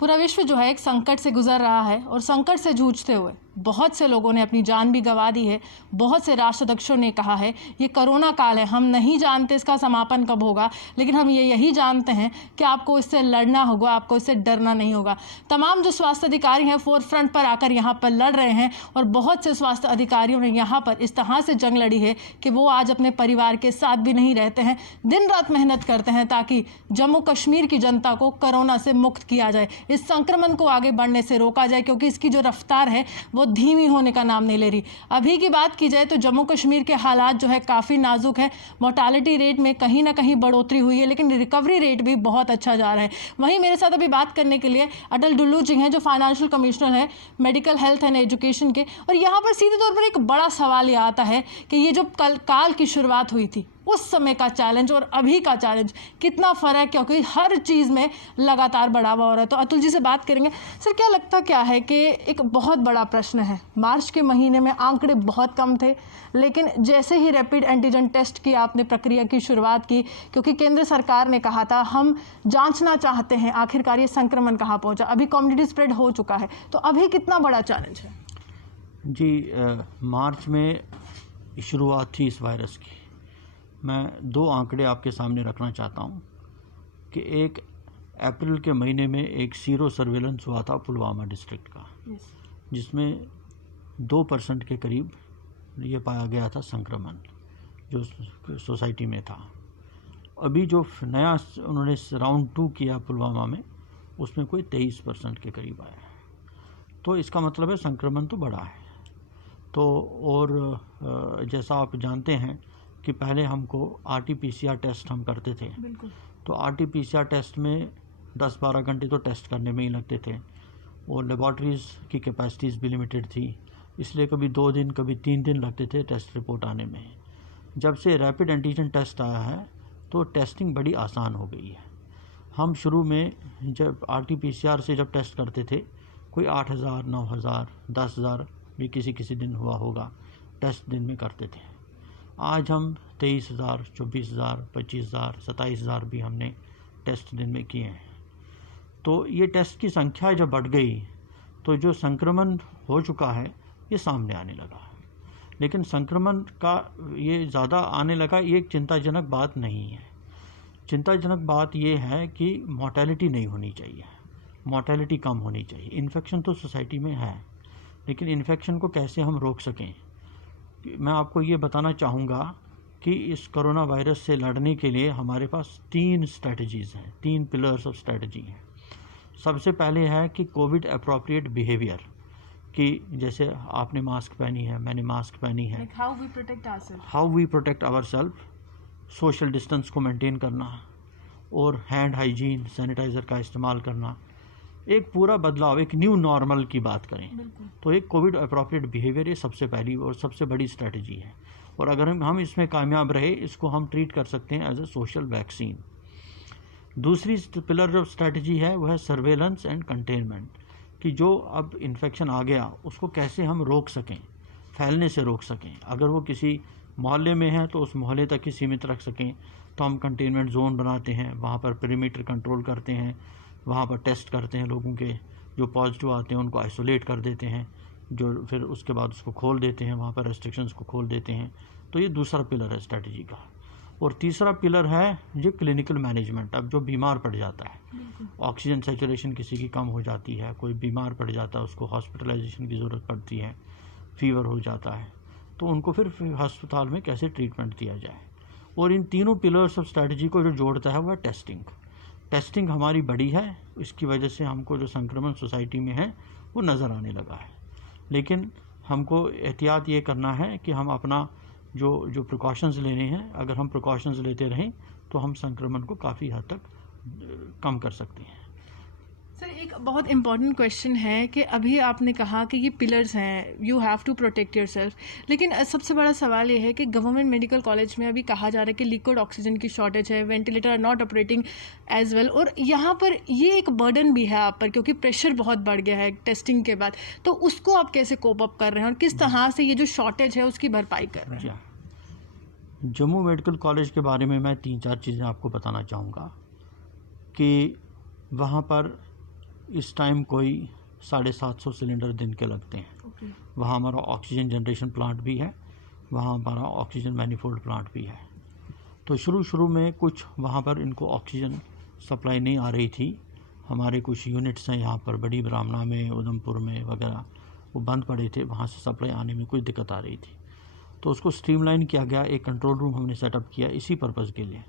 पूरा विश्व जो है एक संकट से गुजर रहा है और संकट से जूझते हुए बहुत से लोगों ने अपनी जान भी गंवा दी है। बहुत से राष्ट्राध्यक्षों ने कहा है ये कोरोना काल है, हम नहीं जानते इसका समापन कब होगा, लेकिन हम यही जानते हैं कि आपको इससे लड़ना होगा, आपको इससे डरना नहीं होगा। तमाम जो स्वास्थ्य अधिकारी हैं फोर फ्रंट पर आकर यहाँ पर लड़ रहे हैं और बहुत से स्वास्थ्य अधिकारियों ने यहाँ पर इस तरह से जंग लड़ी है कि वो आज अपने परिवार के साथ भी नहीं रहते हैं, दिन रात मेहनत करते हैं ताकि जम्मू कश्मीर की जनता को कोरोना से मुक्त किया जाए, इस संक्रमण को आगे बढ़ने से रोका जाए, क्योंकि इसकी जो रफ्तार है वो धीमी होने का नाम नहीं ले रही। अभी की बात की जाए तो जम्मू कश्मीर के हालात जो है काफ़ी नाजुक है। मोर्टालिटी रेट में कहीं ना कहीं बढ़ोतरी हुई है, लेकिन रिकवरी रेट भी बहुत अच्छा जा रहा है। वहीं मेरे साथ अभी बात करने के लिए अटल डुल्लू जी हैं, जो फाइनेंशियल कमिश्नर है मेडिकल हेल्थ एंड एजुकेशन के। और यहाँ पर सीधे तौर पर एक बड़ा सवाल ये आता है कि ये जो काल की शुरुआत हुई थी उस समय का चैलेंज और अभी का चैलेंज कितना फ़र्क, क्योंकि हर चीज़ में लगातार बढ़ावा हो रहा है। तो अतुल जी से बात करेंगे। सर, क्या लगता क्या है कि एक बहुत बड़ा प्रश्न है, मार्च के महीने में आंकड़े बहुत कम थे, लेकिन जैसे ही रैपिड एंटीजन टेस्ट की आपने प्रक्रिया की शुरुआत की, क्योंकि केंद्र सरकार ने कहा था हम जांचना चाहते हैं आखिरकार ये संक्रमण कहाँ पहुँचा, अभी कम्युनिटी स्प्रेड हो चुका है, तो अभी कितना बड़ा चैलेंज है? जी, मार्च में शुरुआत थी इस वायरस की। मैं दो आंकड़े आपके सामने रखना चाहता हूं कि एक अप्रैल के महीने में एक सीरो सर्वेलेंस हुआ था पुलवामा डिस्ट्रिक्ट का, जिसमें 2% के करीब ये पाया गया था संक्रमण जो सोसाइटी में था। अभी जो नया उन्होंने राउंड 2 किया पुलवामा में, उसमें कोई 23% के करीब आया। तो इसका मतलब है संक्रमण तो बढ़ा है। तो और जैसा आप जानते हैं कि पहले हमको RT-PCR टेस्ट हम करते थे, तो RT-PCR टेस्ट में 10-12 घंटे तो टेस्ट करने में ही लगते थे और लेबॉर्ट्रीज़ की कैपेसिटीज़ भी लिमिटेड थी, इसलिए कभी 2 दिन कभी 3 दिन लगते थे टेस्ट रिपोर्ट आने में। जब से रैपिड एंटीजन टेस्ट आया है तो टेस्टिंग बड़ी आसान हो गई है। हम शुरू में जब RT-PCR से जब टेस्ट करते थे, कोई 8,000, 9,000, 10,000 भी किसी दिन हुआ होगा टेस्ट दिन में करते थे। आज हम 23,000, 24,000, 25,000, 27,000 भी हमने टेस्ट दिन में किए हैं। तो ये टेस्ट की संख्या जब बढ़ गई तो जो संक्रमण हो चुका है ये सामने आने लगा। लेकिन संक्रमण का ये ज़्यादा आने लगा, ये एक चिंताजनक बात नहीं है। चिंताजनक बात ये है कि मोर्टेलिटी नहीं होनी चाहिए, मोर्टेलिटी कम होनी चाहिए। इन्फेक्शन तो सोसाइटी में है, लेकिन इन्फेक्शन को कैसे हम रोक सकें, मैं आपको ये बताना चाहूँगा कि इस कोरोना वायरस से लड़ने के लिए हमारे पास 3 स्ट्रेटजीज़ हैं, 3 पिलर्स ऑफ स्ट्रेटजी हैं। सबसे पहले है कि कोविड अप्रोप्रिएट बिहेवियर, कि जैसे आपने मास्क पहनी है, मैंने मास्क पहनी है, how we protect our self, social distance को मेंटेन करना और हैंड हाइजीन, सैनिटाइज़र का इस्तेमाल करना, एक पूरा बदलाव, एक न्यू नॉर्मल की बात करें तो एक कोविड अप्रोप्रिएट बिहेवियर ये सबसे पहली और सबसे बड़ी स्ट्रेटजी है। और अगर हम इसमें कामयाब रहे, इसको हम ट्रीट कर सकते हैं एज ए सोशल वैक्सीन। दूसरी पिलर ऑफ स्ट्रेटजी है वो है सर्वेलेंस एंड कंटेनमेंट, कि जो अब इन्फेक्शन आ गया उसको कैसे हम रोक सकें, फैलने से रोक सकें। अगर वो किसी मोहल्ले में है तो उस मोहल्ले तक ही सीमित रख सकें, तो हम कंटेनमेंट जोन बनाते हैं, वहाँ पर पेरीमीटर कंट्रोल करते हैं, वहाँ पर टेस्ट करते हैं, लोगों के जो पॉजिटिव आते हैं उनको आइसोलेट कर देते हैं, जो फिर उसके बाद उसको खोल देते हैं, वहाँ पर रेस्ट्रिक्शंस को खोल देते हैं। तो ये दूसरा पिलर है स्ट्रेटजी का। और तीसरा पिलर है ये क्लिनिकल मैनेजमेंट। अब जो बीमार पड़ जाता है, ऑक्सीजन सैचुरेशन किसी की कम हो जाती है, कोई बीमार पड़ जाता है, उसको हॉस्पिटलाइजेशन की ज़रूरत पड़ती है, फीवर हो जाता है, तो उनको फिर अस्पताल में कैसे ट्रीटमेंट दिया जाए। और इन तीनों पिलर्स ऑफ स्ट्रेटजी को जो जोड़ता है वह टेस्टिंग हमारी बड़ी है, इसकी वजह से हमको जो संक्रमण सोसाइटी में है वो नज़र आने लगा है। लेकिन हमको एहतियात ये करना है कि हम अपना जो प्रिकॉशंस लेने हैं, अगर हम प्रिकॉशंस लेते रहें तो हम संक्रमण को काफ़ी हद तक कम कर सकते हैं। सर, एक बहुत इम्पॉर्टेंट क्वेश्चन है कि अभी आपने कहा कि ये पिलर्स हैं, you have to protect yourself, लेकिन सबसे बड़ा सवाल ये है कि गवर्नमेंट मेडिकल कॉलेज में अभी कहा जा रहा है कि लिक्विड ऑक्सीजन की शॉर्टेज है, ventilator are not operating as well, और यहाँ पर ये एक बर्डन भी है आप पर, क्योंकि प्रेशर बहुत बढ़ गया है टेस्टिंग के बाद। तो उसको आप कैसे कोप अप कर रहे हैं और किस तरह से ये जो शॉर्टेज है उसकी भरपाई कर रहे हैं? जम्मू मेडिकल कॉलेज के बारे में मैं 3-4 चीज़ें आपको बताना चाहूँगा कि वहाँ पर इस टाइम कोई 750 सिलेंडर दिन के लगते हैं। वहाँ हमारा ऑक्सीजन जनरेशन प्लांट भी है, वहाँ हमारा ऑक्सीजन मैनिफोल्ड प्लांट भी है। तो शुरू में कुछ वहाँ पर इनको ऑक्सीजन सप्लाई नहीं आ रही थी। हमारे कुछ यूनिट्स हैं यहाँ पर बड़ी ब्राह्मणा में, उधमपुर में वगैरह, वो बंद पड़े थे, वहाँ से सप्लाई आने में कुछ दिक्कत आ रही थी। तो उसको स्ट्रीमलाइन किया गया, एक कंट्रोल रूम हमने सेटअप किया इसी पर्पज़ के लिए,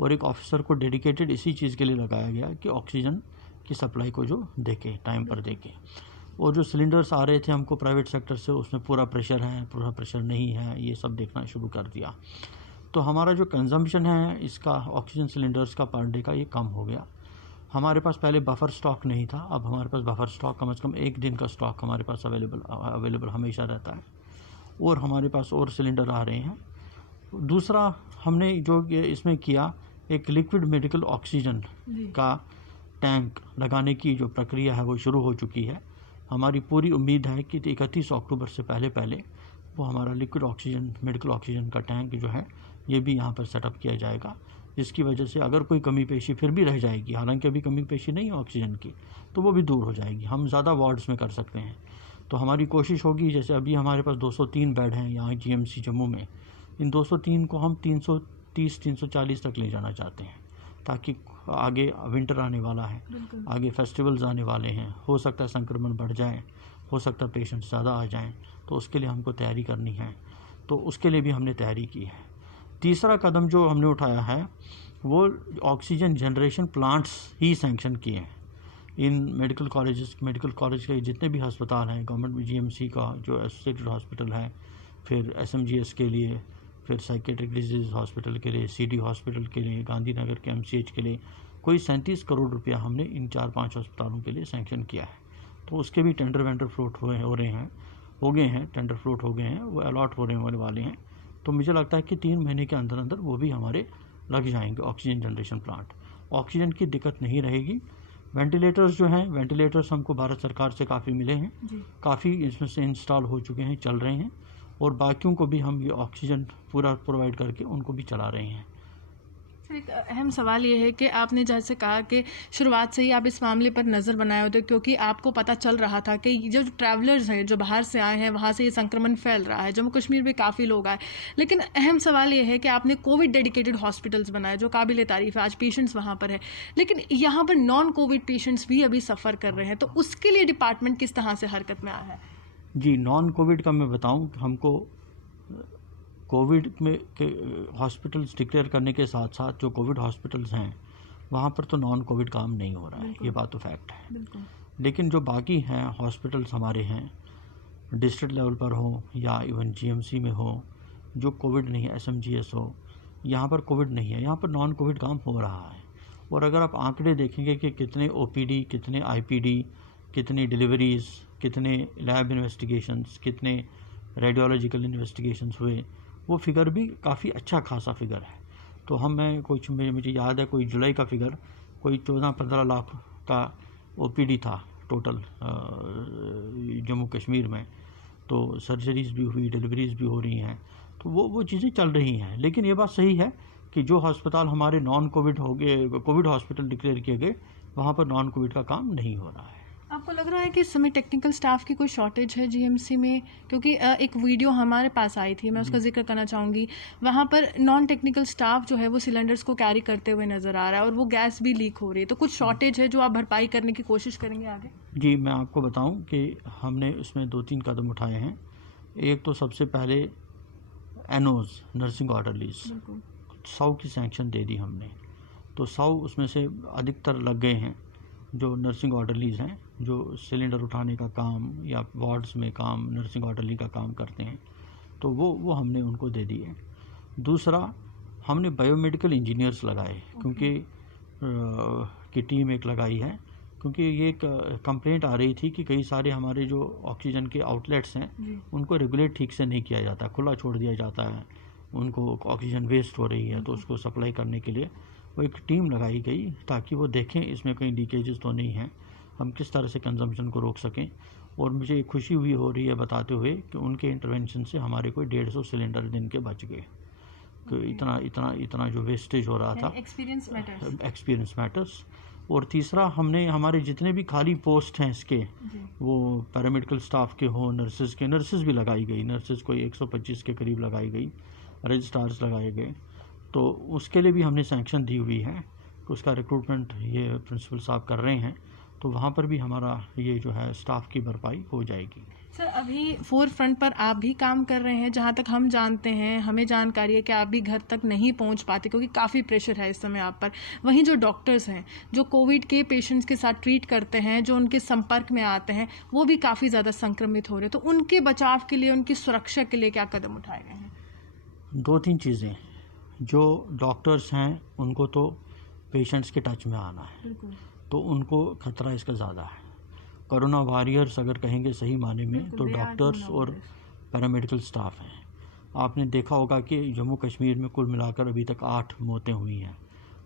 और एक ऑफिसर को डेडिकेटेड इसी चीज़ के लिए लगाया गया कि ऑक्सीजन की सप्लाई को जो देखे, टाइम पर देखे। और जो सिलेंडर्स आ रहे थे हमको प्राइवेट सेक्टर से, उसमें पूरा प्रेशर है, पूरा प्रेशर नहीं है, ये सब देखना शुरू कर दिया। तो हमारा जो कंजम्पशन है इसका ऑक्सीजन सिलेंडर्स का पर डे का ये कम हो गया। हमारे पास पहले बफर स्टॉक नहीं था, अब हमारे पास बफर स्टॉक कम से कम 1 दिन का स्टॉक हमारे पास अवेलेबल हमेशा रहता है, और हमारे पास और सिलेंडर आ रहे हैं। दूसरा हमने जो इसमें किया, एक लिक्विड मेडिकल ऑक्सीजन का टैंक लगाने की जो प्रक्रिया है वो शुरू हो चुकी है। हमारी पूरी उम्मीद है कि 31 अक्टूबर से पहले वो हमारा लिक्विड ऑक्सीजन, मेडिकल ऑक्सीजन का टैंक जो है ये भी यहाँ पर सेटअप किया जाएगा, जिसकी वजह से अगर कोई कमी पेशी फिर भी रह जाएगी, हालांकि अभी कमी पेशी नहीं है ऑक्सीजन की, तो वो भी दूर हो जाएगी, हम ज़्यादा वार्ड्स में कर सकते हैं। तो हमारी कोशिश होगी, जैसे अभी हमारे पास 203 बेड हैं यहाँ GMC जम्मू में, इन 203 को हम 330-340 तक ले जाना चाहते हैं, ताकि आगे विंटर आने वाला है, आगे फेस्टिवल्स आने वाले हैं, हो सकता है संक्रमण बढ़ जाए, हो सकता है पेशेंट्स ज़्यादा आ जाएं, तो उसके लिए हमको तैयारी करनी है। तो उसके लिए भी हमने तैयारी की है। तीसरा कदम जो हमने उठाया है वो ऑक्सीजन जनरेशन प्लांट्स ही सैंक्शन किए हैं इन मेडिकल कॉलेज के जितने भी अस्पताल हैं, गवर्नमेंट GMC का जो एसोसिएटेड हॉस्पिटल है, फिर SMGS के लिए, फिर साइकेट्रिक डिजीज़ हॉस्पिटल के लिए, CD हॉस्पिटल के लिए, गांधीनगर के MCH के लिए, कोई 37 करोड़ रुपया हमने इन 4-5 अस्पतालों के लिए सैंक्शन किया है। तो उसके भी टेंडर वेंडर फ्लोट हो गए हैं, टेंडर फ्लोट हो गए हैं, वो अलॉट होने वाले हैं। तो मुझे लगता है कि 3 महीने के अंदर वो भी हमारे लग जाएंगे ऑक्सीजन जनरेशन प्लांट। ऑक्सीजन की दिक्कत नहीं रहेगी। वेंटिलेटर्स जो हैं, वेंटिलेटर्स हमको भारत सरकार से काफ़ी मिले हैं, काफ़ी इसमें से इंस्टॉल हो चुके हैं, चल रहे हैं, और बाकियों को भी हम ये ऑक्सीजन पूरा प्रोवाइड करके उनको भी चला रहे हैं। एक अहम सवाल ये है कि आपने जैसे कहा कि शुरुआत से ही आप इस मामले पर नज़र बनाए होते, क्योंकि आपको पता चल रहा था कि जो ट्रैवलर्स हैं, जो बाहर से आए हैं, वहाँ से ये संक्रमण फैल रहा है। जम्मू कश्मीर में काफ़ी लोग आए, लेकिन अहम सवाल ये है कि आपने कोविड डेडिकेटेड हॉस्पिटल्स बनाए, जो काबिल तारीफ़ है, आज पेशेंट्स वहाँ पर है, लेकिन यहाँ पर नॉन कोविड पेशेंट्स भी अभी सफ़र कर रहे हैं। तो उसके लिए डिपार्टमेंट किस तरह से हरकत में आया है? जी, नॉन कोविड का मैं बताऊँ, हमको कोविड में के हॉस्पिटल्स डिक्लेयर करने के साथ साथ जो कोविड हॉस्पिटल्स हैं वहाँ पर तो नॉन कोविड काम नहीं हो रहा है, ये बात तो फैक्ट है। लेकिन जो बाकी हैं हॉस्पिटल्स हमारे हैं, डिस्ट्रिक्ट लेवल पर हो या इवन GMC में हो, जो कोविड नहीं है, SMGS हो, यहाँ पर कोविड नहीं है, यहाँ पर नॉन कोविड काम हो रहा है। और अगर आप आंकड़े देखेंगे कि कितने OPD, कितने IPD, कितनी डिलीवरीज़, कितने लैब इन्वेस्टिगेशंस, कितने रेडियोलॉजिकल इन्वेस्टिगेशंस हुए, वो फिगर भी काफ़ी अच्छा खासा फिगर है। तो मुझे याद है कोई जुलाई का फिगर कोई 14-15 लाख का OPD था टोटल जम्मू कश्मीर में। तो सर्जरीज़ भी हुई, डिलीवरीज़ भी हो रही हैं, तो वो चीज़ें चल रही हैं। लेकिन ये बात सही है कि जो अस्पताल हमारे नॉन कोविड हो गए, कोविड हॉस्पिटल डिक्लेयर किए गए, वहाँ पर नॉन कोविड का काम नहीं हो रहा है। आपको लग रहा है कि इस समय टेक्निकल स्टाफ की कोई शॉर्टेज है GMC में? क्योंकि एक वीडियो हमारे पास आई थी, मैं उसका जिक्र करना चाहूँगी। वहाँ पर नॉन टेक्निकल स्टाफ जो है वो सिलेंडर्स को कैरी करते हुए नज़र आ रहा है, और वो गैस भी लीक हो रही है। तो कुछ शॉर्टेज है जो आप भरपाई करने की कोशिश करेंगे आगे? जी, मैं आपको बताऊँ कि हमने उसमें 2-3 कदम उठाए हैं। एक तो सबसे पहले NOs, नर्सिंग ऑर्डरलीज, 100 की सैंक्शन दे दी हमने। तो 100 उसमें से अधिकतर लग गए हैं जो नर्सिंग ऑर्डरलीज हैं, जो सिलेंडर उठाने का काम या वार्ड्स में काम, नर्सिंग ऑर्डरली का काम करते हैं, तो वो हमने उनको दे दिए। दूसरा, हमने बायोमेडिकल इंजीनियर्स लगाए, क्योंकि की टीम एक लगाई है, क्योंकि ये एक कंप्लेंट आ रही थी कि कई सारे हमारे जो ऑक्सीजन के आउटलेट्स हैं उनको रेगुलेट ठीक से नहीं किया जाता, खुला छोड़ दिया जाता है, उनको ऑक्सीजन वेस्ट हो रही है, तो उसको सप्लाई करने के लिए वो एक टीम लगाई गई, ताकि वो देखें इसमें कहीं लीकेजेस तो नहीं हैं, हम किस तरह से कंजम्पशन को रोक सकें। और मुझे खुशी हो रही है बताते हुए कि उनके इंटरवेंशन से हमारे कोई 150 सिलेंडर दिन के बच गए। तो इतना जो वेस्टेज हो रहा था, एक्सपीरियंस मैटर्स। और तीसरा, हमने हमारे जितने भी खाली पोस्ट हैं इसके, वो पैरामेडिकल स्टाफ के हों, नर्सेज भी लगाई गई, नर्सेज कोई 125 के करीब लगाई गई, रजिस्ट्रार्स लगाए गए, तो उसके लिए भी हमने सैंक्शन दी हुई है। तो उसका रिक्रूटमेंट ये प्रिंसिपल साहब कर रहे हैं, तो वहाँ पर भी हमारा ये जो है स्टाफ की भरपाई हो जाएगी। सर, अभी फोर फ्रंट पर आप भी काम कर रहे हैं, जहाँ तक हम जानते हैं, हमें जानकारी है कि आप भी घर तक नहीं पहुँच पाते क्योंकि काफ़ी प्रेशर है इस समय आप पर। वहीं जो डॉक्टर्स हैं जो कोविड के पेशेंट्स के साथ ट्रीट करते हैं, जो उनके संपर्क में आते हैं, वो भी काफ़ी ज़्यादा संक्रमित हो रहे हैं, तो उनके बचाव के लिए, उनकी सुरक्षा के लिए क्या कदम उठाए गए हैं? 2-3 चीज़ें। जो डॉक्टर्स हैं उनको तो पेशेंट्स के टच में आना है, तो उनको खतरा इसका ज़्यादा है। कोरोना वॉरियर्स अगर कहेंगे सही माने में, तो डॉक्टर्स और पैरामेडिकल स्टाफ हैं। आपने देखा होगा कि जम्मू कश्मीर में कुल मिलाकर अभी तक 8 मौतें हुई हैं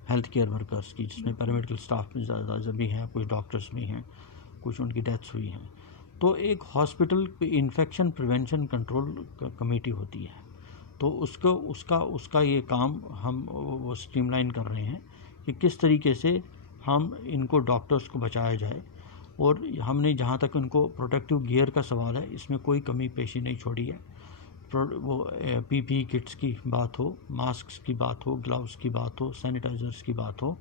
हेल्थ केयर वर्कर्स की, जिसमें पैरामेडिकल स्टाफ में ज़्यादा भी हैं, कुछ डॉक्टर्स भी हैं, कुछ उनकी डेथ्स हुई हैं। तो एक hospital infection prevention control committee होती है, तो उसका ये काम हम वो स्ट्रीमलाइन कर रहे हैं कि किस तरीके से हम इनको डॉक्टर्स को बचाया जाए। और हमने जहाँ तक उनको प्रोटेक्टिव गियर का सवाल है, इसमें कोई कमी पेशी नहीं छोड़ी है। वो पीपीई किट्स की बात हो, मास्क की बात हो, ग्लव्स की बात हो, सैनिटाइज़र्स की बात हो,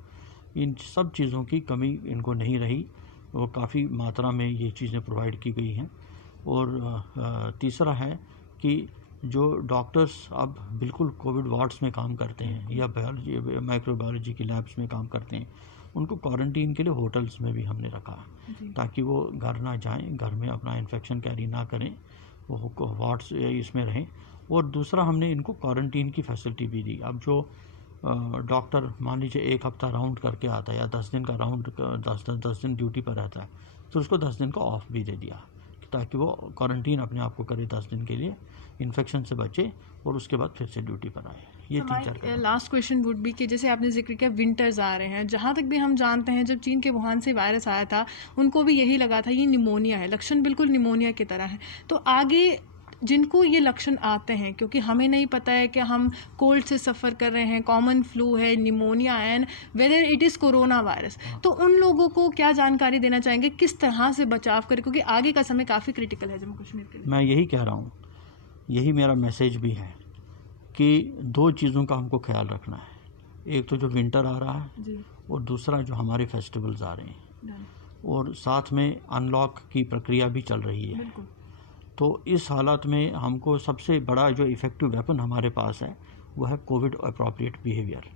इन सब चीज़ों की कमी इनको नहीं रही। वो काफ़ी मात्रा में ये चीज़ें प्रोवाइड की गई हैं। और तीसरा है कि जो डॉक्टर्स अब बिल्कुल कोविड वार्ड्स में काम करते हैं या बायोलॉजी माइक्रोबायोलॉजी की लैब्स में काम करते हैं, उनको क्वारंटीन के लिए होटल्स में भी हमने रखा, ताकि वो घर ना जाएं, घर में अपना इन्फेक्शन कैरी ना करें, वो वार्ड्स इसमें रहें। और दूसरा, हमने इनको क्वारंटीन की फैसिलिटी भी दी। अब जो डॉक्टर मान लीजिए 1 हफ्ता राउंड करके आता है या 10 दिन का राउंड 10 दिन ड्यूटी पर रहता है, तो उसको 10 दिन का ऑफ भी दे दिया, ताकि वो क्वारंटीन अपने आप को करे 10 दिन के लिए, इन्फेक्शन से बचे और उसके बाद फिर से ड्यूटी पर आए। ये 3-4 लास्ट क्वेश्चन वुड बी कि जैसे आपने जिक्र किया विंटर्स आ रहे हैं, जहाँ तक भी हम जानते हैं जब चीन के वुहान से वायरस आया था उनको भी यही लगा था ये निमोनिया है, लक्षण बिल्कुल निमोनिया की तरह है। तो आगे जिनको ये लक्षण आते हैं, क्योंकि हमें नहीं पता है कि हम कोल्ड से सफ़र कर रहे हैं, कॉमन फ्लू है, pneumonia and whether it is corona virus, तो उन लोगों को क्या जानकारी देना चाहेंगे, किस तरह से बचाव करें, क्योंकि आगे का समय काफ़ी क्रिटिकल है जम्मू कश्मीर के लिए? मैं यही कह रहा हूँ, यही मेरा मैसेज भी है कि 2 चीज़ों का हमको ख्याल रखना है। एक तो जो विंटर आ रहा है जी, और दूसरा जो हमारे फेस्टिवल्स आ रहे हैं, और साथ में अनलॉक की प्रक्रिया भी चल रही है। तो इस हालत में हमको सबसे बड़ा जो इफ़ेक्टिव वेपन हमारे पास है वो है कोविड अप्रोप्रिएट बिहेवियर।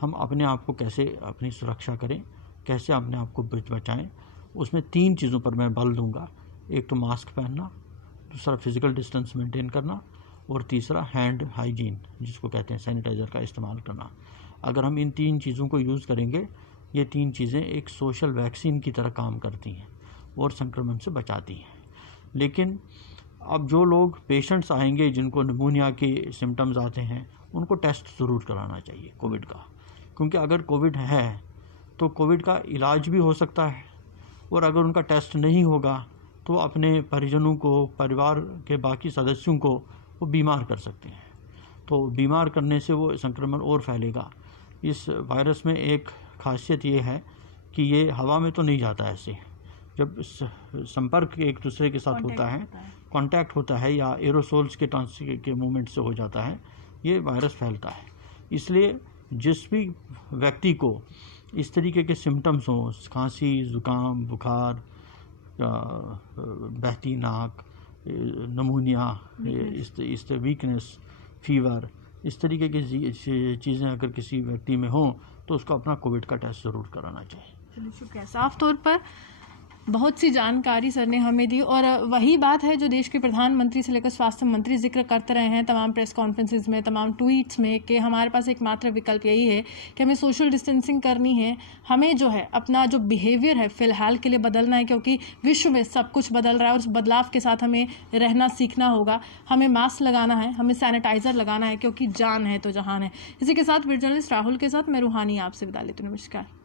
हम अपने आप को कैसे अपनी सुरक्षा करें, कैसे अपने आप को बचाएं, उसमें 3 चीज़ों पर मैं बल दूंगा। एक तो मास्क पहनना, दूसरा फिज़िकल डिस्टेंस मेंटेन करना, और तीसरा हैंड हाइजीन जिसको कहते हैं सैनिटाइज़र का इस्तेमाल करना। अगर हम इन 3 चीज़ों को यूज़ करेंगे, ये 3 चीज़ें एक सोशल वैक्सीन की तरह काम करती हैं और संक्रमण से बचाती हैं। लेकिन अब जो लोग पेशेंट्स आएंगे जिनको निमोनिया के सिम्टम्स आते हैं, उनको टेस्ट ज़रूर कराना चाहिए कोविड का, क्योंकि अगर कोविड है तो कोविड का इलाज भी हो सकता है, और अगर उनका टेस्ट नहीं होगा तो अपने परिजनों को, परिवार के बाकी सदस्यों को वो बीमार कर सकते हैं। तो बीमार करने से वो संक्रमण और फैलेगा। इस वायरस में एक खासियत ये है कि ये हवा में तो नहीं जाता, ऐसे जब संपर्क एक दूसरे के साथ होता है, कांटेक्ट होता है या एरोसोल्स के मूवमेंट से हो जाता है, ये वायरस फैलता है। इसलिए जिस भी व्यक्ति को इस तरीके के सिम्टम्स हों, खांसी, ज़ुकाम, बुखार, बहती नाक, नमूनिया, इस वीकनेस, फीवर, इस तरीके की चीज़ें अगर किसी व्यक्ति में हों तो उसको अपना कोविड का टेस्ट ज़रूर कराना चाहिए। चलिए, शुक्रिया। साफ तौर पर बहुत सी जानकारी सर ने हमें दी, और वही बात है जो देश के प्रधानमंत्री से लेकर स्वास्थ्य मंत्री जिक्र करते रहे हैं तमाम प्रेस कॉन्फ्रेंसेस में, तमाम ट्वीट्स में, कि हमारे पास एकमात्र विकल्प यही है कि हमें सोशल डिस्टेंसिंग करनी है, हमें जो है अपना जो बिहेवियर है फ़िलहाल के लिए बदलना है, क्योंकि विश्व में सब कुछ बदल रहा है और उस बदलाव के साथ हमें रहना सीखना होगा। हमें मास्क लगाना है, हमें सैनिटाइज़र लगाना है, क्योंकि जान है तो जहान है। इसी के साथ वीडियो जर्नलिस्ट राहुल के साथ मैं रूहानी आपसे विदा लेती हूँ। नमस्कार।